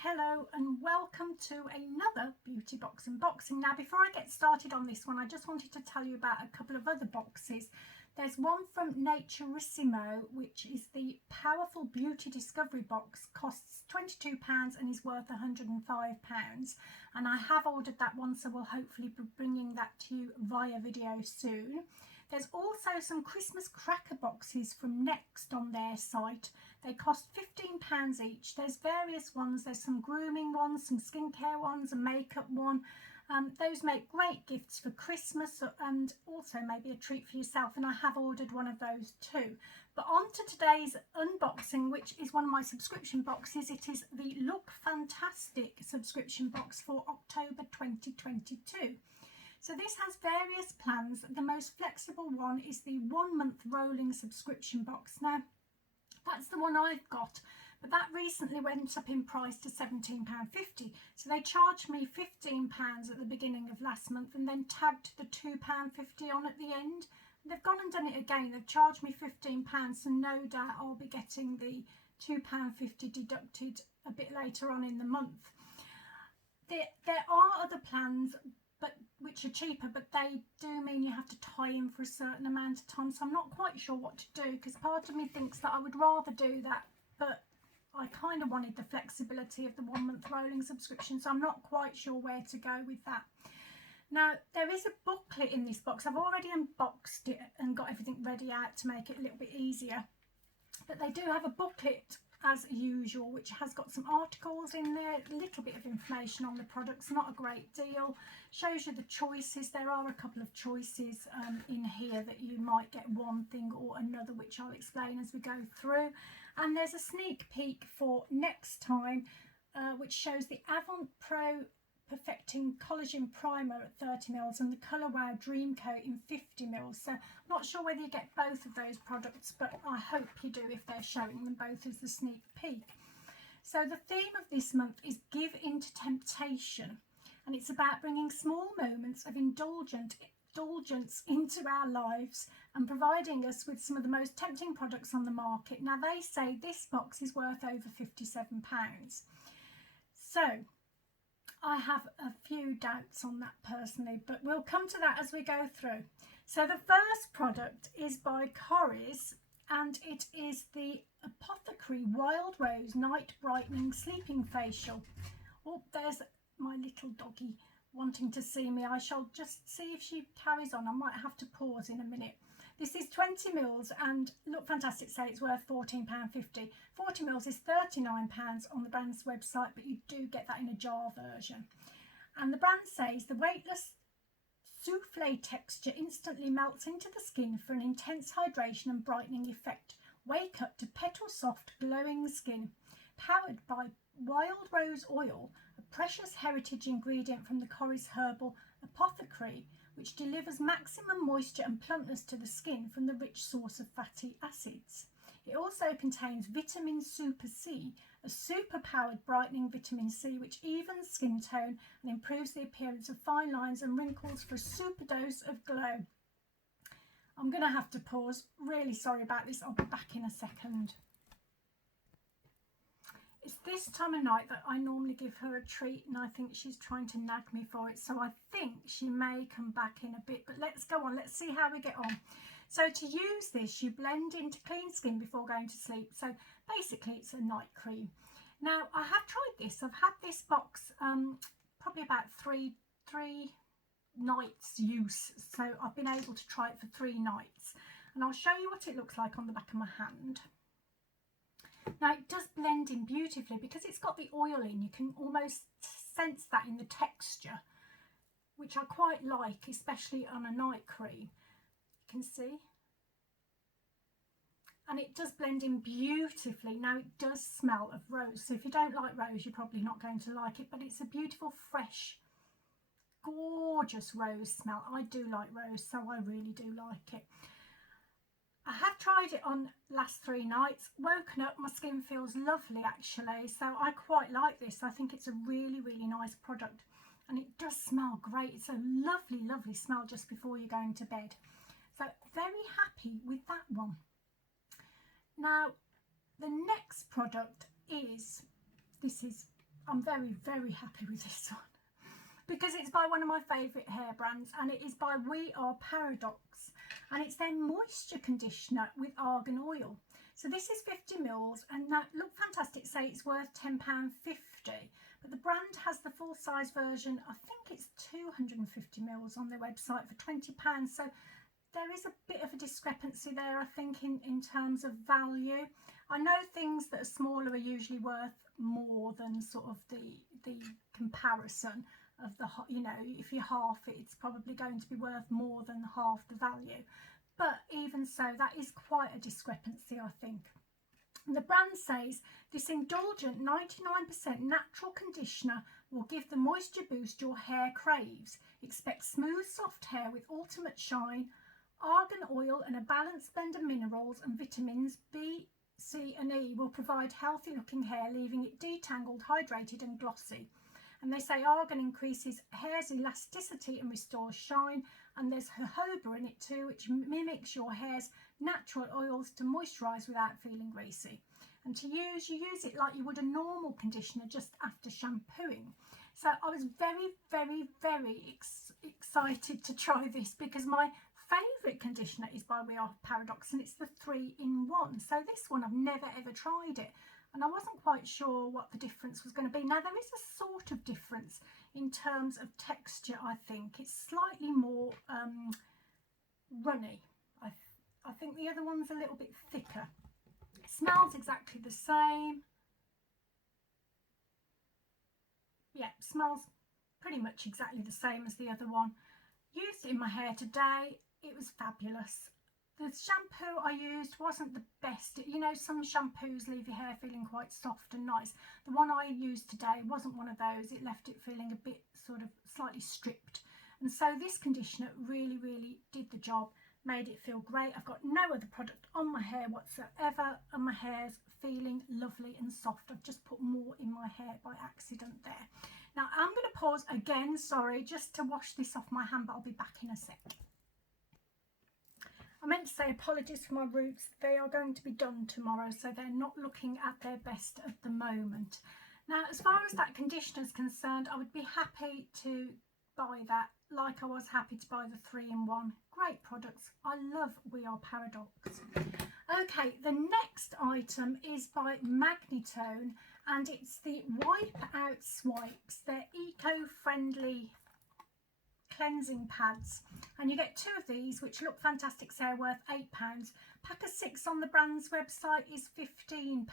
Hello and welcome to another beauty box unboxing. Now before I get started on this one, I just wanted to tell you about a couple of other boxes. There's one from Naturisimo, which is the Powerful Beauty Discovery Box, costs £22 and is worth £105, and I have ordered that one, so we'll hopefully be bringing that to you via video soon. There's also some Christmas cracker boxes from Next on their site. They cost £15 each. There's various ones. There's some grooming ones, some skincare ones, a makeup one. Those make great gifts for Christmas and also maybe a treat for yourself, and I have ordered one of those too. But on to today's unboxing, which is one of my subscription boxes. It is the Look Fantastic subscription box for October 2022. So this has various plans. The most flexible one is the 1 month rolling subscription box. Now, that's the one I've got, but that recently went up in price to £17.50. So they charged me £15 at the beginning of last month and then tagged the £2.50 on at the end. They've gone and done it again. They've charged me £15, so no doubt I'll be getting the £2.50 deducted a bit later on in the month. There are other plans which are cheaper, but they do mean you have to tie in for a certain amount of time, so I'm not quite sure what to do, because part of me thinks that I would rather do that, but I kind of wanted the flexibility of the 1 month rolling subscription, so I'm not quite sure where to go with that. Now, there is a booklet in this box. I've already unboxed it and got everything ready out to make it a little bit easier, but they do have a booklet as usual, which has got some articles in there, a little bit of information on the products, not a great deal. Shows you the choices. There are a couple of choices in here that you might get one thing or another, which I'll explain as we go through. And there's a sneak peek for next time, which shows the Avant Pro Perfecting Collagen Primer at 30ml and the Colour Wow Dream Coat in 50ml. So I'm not sure whether you get both of those products, but I hope you do if they're showing them both as the sneak peek. So the theme of this month is Give Into Temptation, and it's about bringing small moments of indulgence into our lives and providing us with some of the most tempting products on the market. Now, they say this box is worth over £57. So I have a few doubts on that personally, but we'll come to that as we go through. So the first product is by Corries, and it is the Apothecary Wild Rose Night Brightening Sleeping Facial. Oh, there's my little doggy wanting to see me. I shall just see if she carries on. I might have to pause in a minute. This is 20ml and Look Fantastic say it's worth £14.50. 40ml is £39 on the brand's website, but you do get that in a jar version. And the brand says the weightless souffle texture instantly melts into the skin for an intense hydration and brightening effect. Wake up to petal soft glowing skin. Powered by wild rose oil, a precious heritage ingredient from the Corries Herbal Apothecary, which delivers maximum moisture and plumpness to the skin from the rich source of fatty acids. It also contains vitamin Super C, a super-powered brightening vitamin C which evens skin tone and improves the appearance of fine lines and wrinkles for a super dose of glow. I'm going to have to pause. Really sorry about this. I'll be back in a second. It's this time of night that I normally give her a treat, and I think she's trying to nag me for it, so I think she may come back in a bit, but let's go on. Let's see how we get on. So to use this, you blend into clean skin before going to sleep. So basically it's a night cream. Now, I have tried this. I've had this box probably about three nights use, so I've been able to try it for 3 nights, and I'll show you what it looks like on the back of my hand. Now, it does blend in beautifully because it's got the oil in. You can almost sense that in the texture, which I quite like, especially on a night cream. You can see. And it does blend in beautifully. Now, it does smell of rose. So if you don't like rose, you're probably not going to like it. But it's a beautiful, fresh, gorgeous rose smell. I do like rose, so I really do like it. I have tried it on last 3 nights, woken up, my skin feels lovely actually, so I quite like this. I think it's a really, really nice product, and it does smell great. It's a lovely, lovely smell just before you're going to bed. So very happy with that one. Now, the next product is, this is I'm very, very happy with this one because it's by one of my favourite hair brands, and it is by We Are Paradox, and it's their moisture conditioner with argan oil. So this is 50 mils, and that look fantastic, say it's worth £10.50, but the brand has the full size version, I think it's 250 mils on their website for £20. So there is a bit of a discrepancy there, I think, in terms of value. I know things that are smaller are usually worth more than sort of the comparison of the, you know, if you half it, it's probably going to be worth more than half the value. But even so, that is quite a discrepancy, I think. And the brand says this indulgent 99% natural conditioner will give the moisture boost your hair craves. Expect smooth, soft hair with ultimate shine. Argan oil and a balanced blend of minerals and vitamins B, C and E will provide healthy looking hair, leaving it detangled, hydrated and glossy. And they say argan increases hair's elasticity and restores shine, and there's jojoba in it too, which mimics your hair's natural oils to moisturise without feeling greasy. And to use, you use it like you would a normal conditioner just after shampooing. So I was very, very, very excited to try this because my favourite conditioner is by We Are Paradox, and it's the 3-in-1. So this one, I've never ever tried it, and I wasn't quite sure what the difference was going to be. Now there is a sort of difference in terms of texture. I think it's slightly more runny. I think the other one's a little bit thicker. It smells exactly the same. Yeah, smells pretty much exactly the same as the other one. Used it in my hair today. It was fabulous. The shampoo I used wasn't the best. You know, some shampoos leave your hair feeling quite soft and nice. The one I used today wasn't one of those. It left it feeling a bit sort of slightly stripped. And so this conditioner really, really did the job, made it feel great. I've got no other product on my hair whatsoever, and my hair's feeling lovely and soft. I've just put more in my hair by accident there. Now I'm going to pause again, sorry, just to wash this off my hand, but I'll be back in a sec. I meant to say apologies for my roots. They are going to be done tomorrow, so they're not looking at their best at the moment. Now, as far as that conditioner is concerned, I would be happy to buy that, like I was happy to buy the 3-in-1. Great products. I love We Are Paradox. Okay, the next item is by Magnetone, and it's the Wipe Out Swipes. They're eco-friendly cleansing pads, and you get 2 of these, which look fantastic. They're worth £8. Pack of 6 on the brand's website is £15.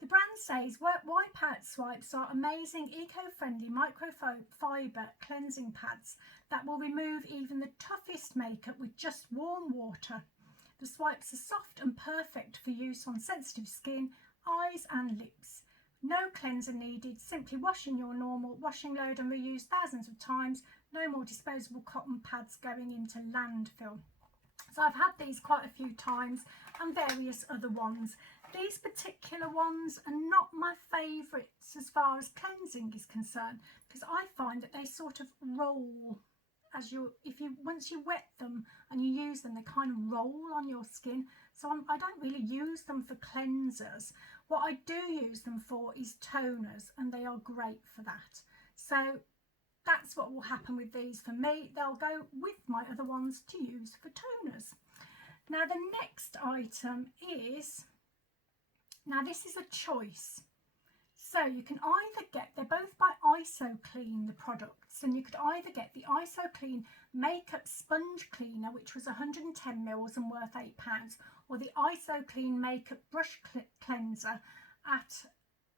The brand says Wipe Out Swipes are amazing eco-friendly microfiber cleansing pads that will remove even the toughest makeup with just warm water. The swipes are soft and perfect for use on sensitive skin, eyes and lips. No cleanser needed, simply wash in your normal washing load and reuse thousands of times. No more disposable cotton pads going into landfill. So I've had these quite a few times, and various other ones. These particular ones are not my favourites as far as cleansing is concerned, because I find that they sort of roll as once you wet them and you use them, they kind of roll on your skin. So I don't really use them for cleansers. What I do use them for is toners, and they are great for that. So that's what will happen with these for me. They'll go with my other ones to use for toners. Now the next item is, now this is a choice. So you can either get, they're both by IsoClean, the products, and you could either get the IsoClean Makeup Sponge Cleaner, which was 110 mils and worth £8, or the IsoClean Makeup Brush Cleanser at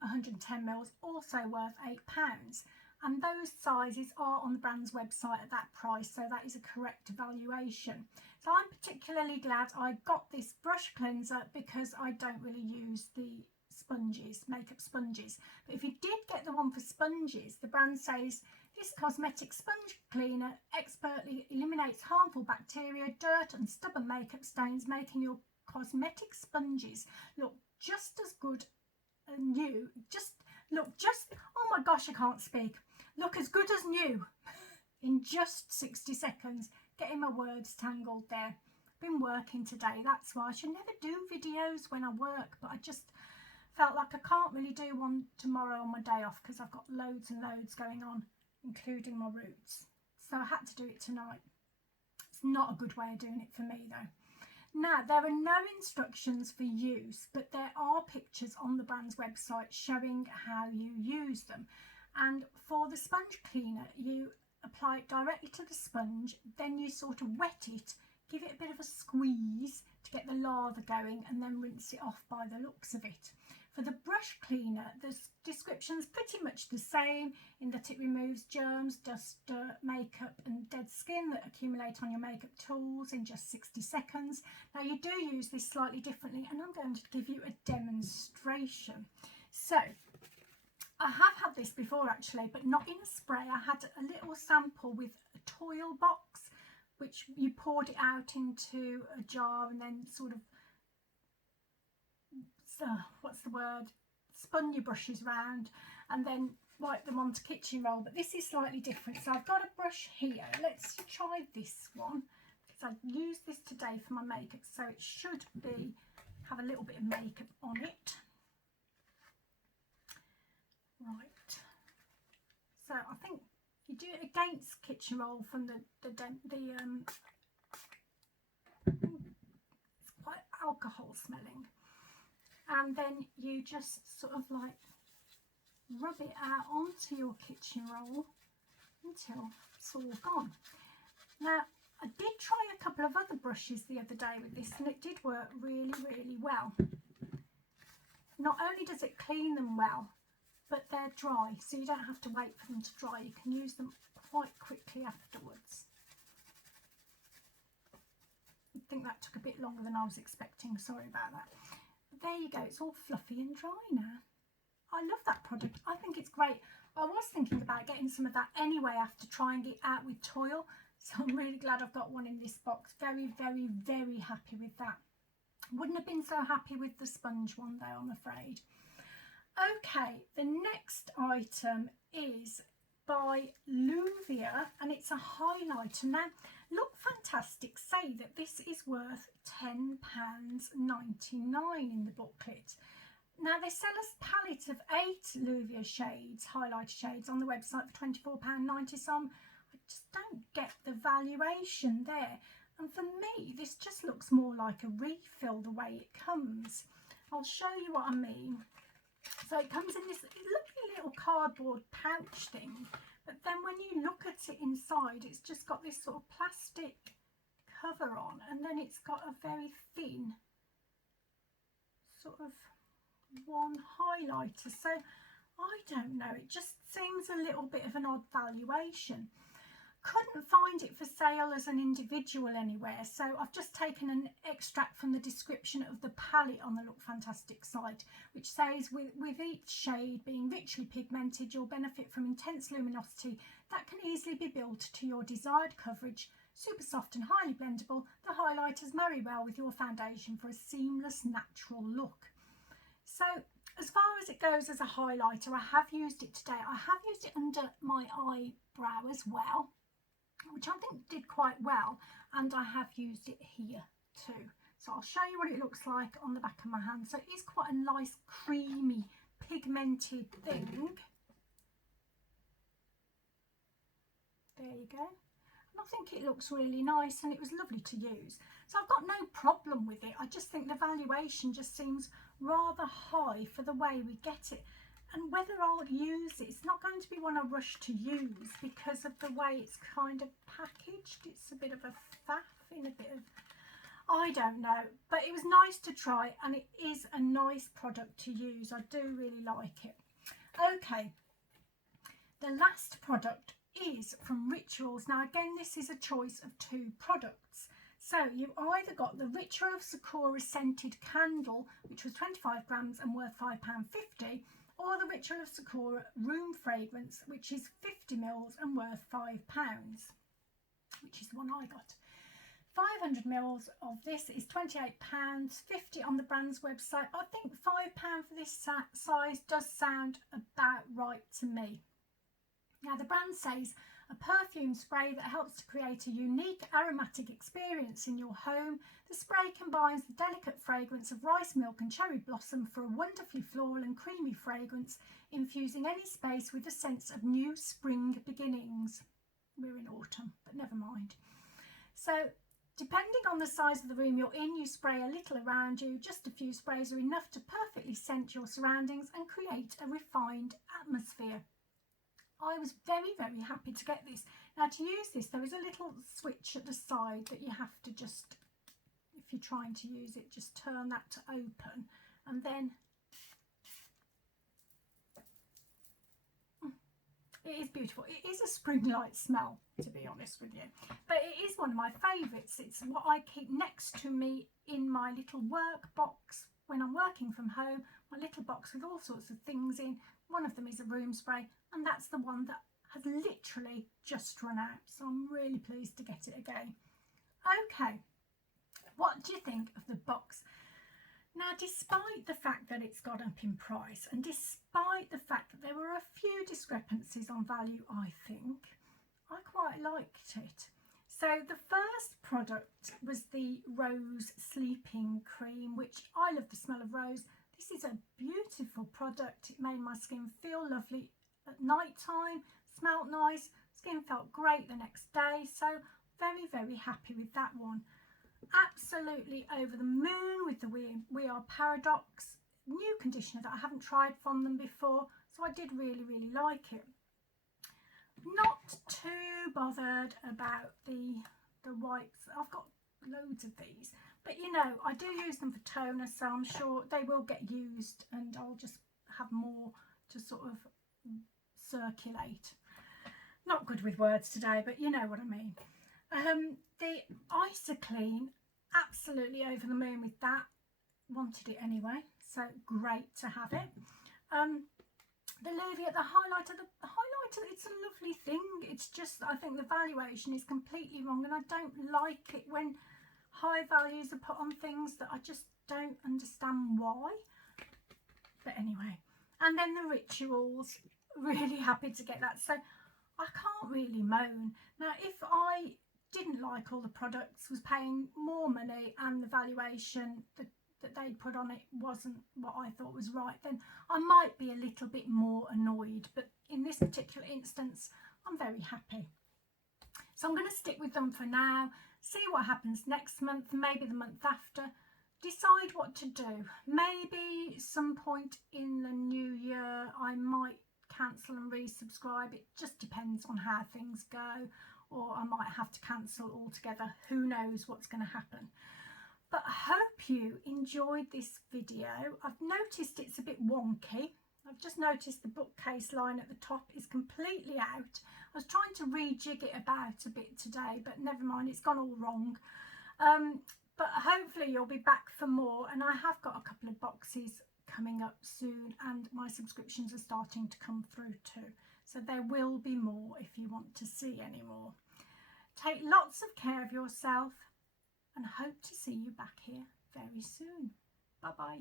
110 mils, also worth £8. And those sizes are on the brand's website at that price, so that is a correct valuation. So I'm particularly glad I got this brush cleanser because I don't really use the sponges, makeup sponges. But if you did get the one for sponges, the brand says this cosmetic sponge cleaner expertly eliminates harmful bacteria, dirt and stubborn makeup stains, making your cosmetic sponges look just as good and new. Oh my gosh, I can't speak. Look as good as new in just 60 seconds. Getting my words tangled there. Been working today, that's why I should never do videos when I work, but I just felt like I can't really do one tomorrow on my day off because I've got loads and loads going on, including my roots. So I had to do it tonight. It's not a good way of doing it for me though. Now, there are no instructions for use, but there are pictures on the brand's website showing how you use them. And for the sponge cleaner, you apply it directly to the sponge, then you sort of wet it, give it a bit of a squeeze to get the lather going, and then rinse it off by the looks of it. For the brush cleaner, the description's pretty much the same in that it removes germs, dust, dirt, makeup and dead skin that accumulate on your makeup tools in just 60 seconds. Now you do use this slightly differently, and I'm going to give you a demonstration. So I have had this before actually, but not in a spray. I had a little sample with a toil box, which you poured it out into a jar and then sort of spun your brushes round and then wipe them onto kitchen roll. But this is slightly different. So I've got a brush here. Let's try this one because I used this today for my makeup, so it should have a little bit of makeup on it. Right, so I think you do it against kitchen roll from it's quite alcohol smelling. And then you just sort of like rub it out onto your kitchen roll until it's all gone. Now, I did try a couple of other brushes the other day with this, and it did work really, really well. Not only does it clean them well, but they're dry, so you don't have to wait for them to dry. You can use them quite quickly afterwards. I think that took a bit longer than I was expecting, sorry about that. There you go, it's all fluffy and dry now. I love that product. I think it's great. I was thinking about getting some of that anyway after trying it out with toil, so I'm really glad I've got one in this box. Very, very, very happy with that. Wouldn't have been so happy with the sponge one though, I'm afraid. Okay, the next item is by Luvia, and it's a highlighter. Now, Look Fantastic say that this is worth £10.99 in the booklet. Now, they sell a palette of 8 Luvia Shades, highlighter shades, on the website for £24.90, so I just don't get the valuation there. And for me, this just looks more like a refill the way it comes. I'll show you what I mean. So it comes in this lovely little cardboard pouch thing, but then when you look at it inside, it's just got this sort of plastic cover on, and then it's got a very thin sort of one highlighter. So I don't know, it just seems a little bit of an odd valuation. Couldn't find it for sale as an individual anywhere, so I've just taken an extract from the description of the palette on the Look Fantastic site, which says with each shade being richly pigmented, you'll benefit from intense luminosity that can easily be built to your desired coverage. Super soft and highly blendable, the highlighters marry well with your foundation for a seamless natural look. So as far as it goes as a highlighter, I have used it today. I have used it under my eyebrow as well, which I think did quite well, and I have used it here too. So I'll show you what it looks like on the back of my hand. So it is quite a nice creamy pigmented thing. There you go. And I think it looks really nice, and it was lovely to use. So I've got no problem with it. I just think the valuation just seems rather high for the way we get it. And whether I'll use it, it's not going to be one I rush to use because of the way it's kind of packaged. It's a bit of a faff in a bit of, I don't know. But it was nice to try, and it is a nice product to use. I do really like it. Okay, the last product is from Rituals. Now again, this is a choice of 2 products. So you either got the Ritual of Sakura scented candle, which was 25 grams and worth £5.50, or the Ritual of Sakura room fragrance, which is 50 mils and worth £5, which is the one I got. 500 mils of this is £28.50 on the brand's website. I think £5 for this size does sound about right to me. Now the brand says a perfume spray that helps to create a unique aromatic experience in your home. The spray combines the delicate fragrance of rice milk and cherry blossom for a wonderfully floral and creamy fragrance, infusing any space with a sense of new spring beginnings. We're in autumn, but never mind. So depending on the size of the room you're in, you spray a little around you. Just a few sprays are enough to perfectly scent your surroundings and create a refined atmosphere. I was very, very happy to get this. Now to use this, there is a little switch at the side that you have to just, if you're trying to use it, just turn that to open, and then it is beautiful. It is a spring-like smell, to be honest with you, but it is one of my favourites. It's what I keep next to me in my little work box when I'm working from home, my little box with all sorts of things in. One of them is a room spray, and that's the one that has literally just run out, so I'm really pleased to get it again. Okay, what do you think of the box? Now, despite the fact that it's gone up in price, and despite the fact that there were a few discrepancies on value, I think I quite liked it. So the first product was the Rose Sleeping Cream, which I love the smell of rose. This is a beautiful product. It made my skin feel lovely at night time, smelled nice, skin felt great the next day. So very, very happy with that one. Absolutely over the moon with the We Are Paradox new conditioner that I haven't tried from them before. So I did really, really like it. Not too bothered about the wipes. I've got loads of these. But you know, I do use them for toner, so I'm sure they will get used and I'll just have more to sort of circulate. Not good with words today, but you know what I mean. The Isoclean, absolutely over the moon with that. Wanted it anyway, so great to have it. The Luvia, the highlighter, it's a lovely thing. It's just, I think the valuation is completely wrong, and I don't like it when high values are put on things that I just don't understand why. But anyway, and then the Rituals, really happy to get that. So I can't really moan. Now, if I didn't like all the products, was paying more money, and the valuation that they put on it wasn't what I thought was right, then I might be a little bit more annoyed. But in this particular instance, I'm very happy. So I'm going to stick with them for now, see what happens next month, maybe the month after, decide what to do. Maybe some point in the new year I might cancel and resubscribe. It just depends on how things go, or I might have to cancel altogether. Who knows what's going to happen. But I hope you enjoyed this video. I've noticed it's a bit wonky. I've just noticed the bookcase line at the top is completely out. I was trying to rejig it about a bit today, but never mind, it's gone all wrong. But hopefully you'll be back for more, and I have got a couple of boxes coming up soon, and my subscriptions are starting to come through too. So there will be more if you want to see any more. Take lots of care of yourself, and hope to see you back here very soon. Bye bye.